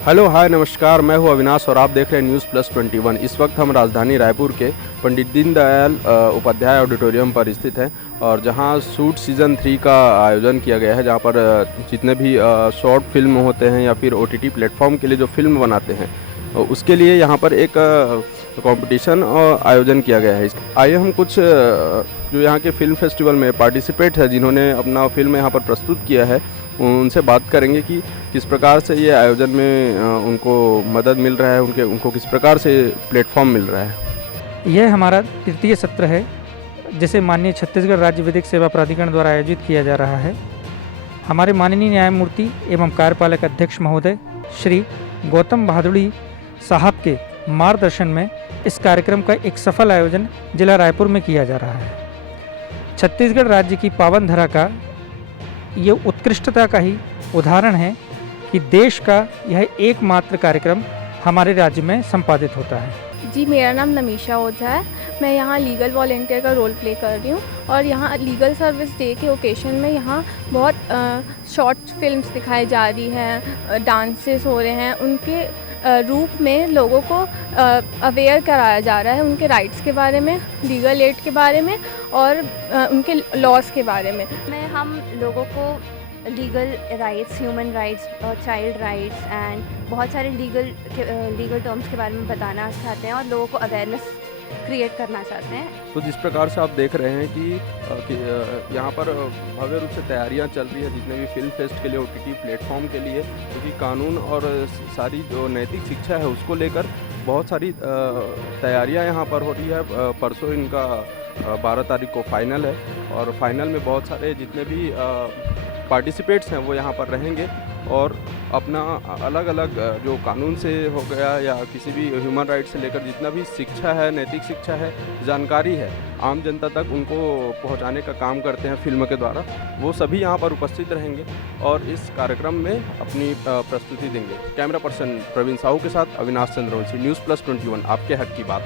Hello hi नमस्कार, मैं हूं अविनाश और आप देख रहे हैं न्यूज़ प्लस 21। इस वक्त हम राजधानी रायपुर के पंडित दीनदयाल उपाध्याय ऑडिटोरियम पर स्थित हैं और जहां शूट सीज़न 3 का आयोजन किया गया है, जहां पर जितने भी शॉर्ट फिल्म होते हैं या फिर ओटीटी प्लेटफॉर्म के लिए जो फिल्म बनाते हैं उसके लिए यहां पर एक कंपटीशन आयोजन किया गया है। आइए हम कुछ जो यहाँ के फिल्म फेस्टिवल में पार्टिसिपेट है, जिन्होंने अपना फिल्म यहाँ पर प्रस्तुत किया है, उनसे बात करेंगे कि किस प्रकार से ये आयोजन में उनको मदद मिल रहा है, उनको किस प्रकार से प्लेटफॉर्म मिल रहा है। यह हमारा तृतीय सत्र है जिसे माननीय छत्तीसगढ़ राज्य विधिक सेवा प्राधिकरण द्वारा आयोजित किया जा रहा है। हमारे माननीय न्यायमूर्ति एवं कार्यपालक अध्यक्ष महोदय श्री गौतम भादुड़ी साहब के मार्गदर्शन में इस कार्यक्रम का एक सफल आयोजन जिला रायपुर में किया जा रहा है। छत्तीसगढ़ राज्य की पावन धरा का ये उत्कृष्टता का ही उदाहरण है कि देश का यह एकमात्र कार्यक्रम हमारे राज्य में संपादित होता है। जी, मेरा नाम नमीशा ओझा है। मैं यहाँ लीगल वॉलेंटियर का रोल प्ले कर रही हूँ और यहाँ लीगल सर्विस डे के ओकेशन में यहाँ बहुत शॉर्ट फिल्म्स दिखाई जा रही हैं, डांसेस हो रहे हैं। उनके रूप में लोगों को अवेयर कराया जा रहा है उनके राइट्स के बारे में, लीगल एड के बारे में और उनके लॉज के बारे में। हम लोगों को legal rights, human rights, child rights and बहुत सारे लीगल टर्म्स के बारे में बताना चाहते हैं और लोगों को अवेयरनेस क्रिएट करना चाहते हैं। तो जिस प्रकार से आप देख रहे हैं कि यहाँ पर भव्य रूप से तैयारियाँ चल रही है जितने भी फिल्म फेस्ट के लिए, ओटीटी प्लेटफॉर्म के लिए, क्योंकि कानून और सारी जो नैतिक शिक्षा है उसको लेकर बहुत सारी तैयारियाँ यहाँ पर हो रही है। परसों इनका 12 तारीख को फाइनल है और फाइनल में बहुत सारे जितने भी पार्टिसिपेट्स हैं वो यहाँ पर रहेंगे और अपना अलग अलग जो कानून से हो गया या किसी भी ह्यूमन राइट से लेकर जितना भी शिक्षा है, नैतिक शिक्षा है, जानकारी है, आम जनता तक उनको पहुँचाने का काम करते हैं फिल्म के द्वारा। वो सभी यहाँ पर उपस्थित रहेंगे और इस कार्यक्रम में अपनी प्रस्तुति देंगे। कैमरा पर्सन प्रवीण साहू के साथ अविनाश चंद्रवंशी, न्यूज़ प्लस 21, आपके हक की बात।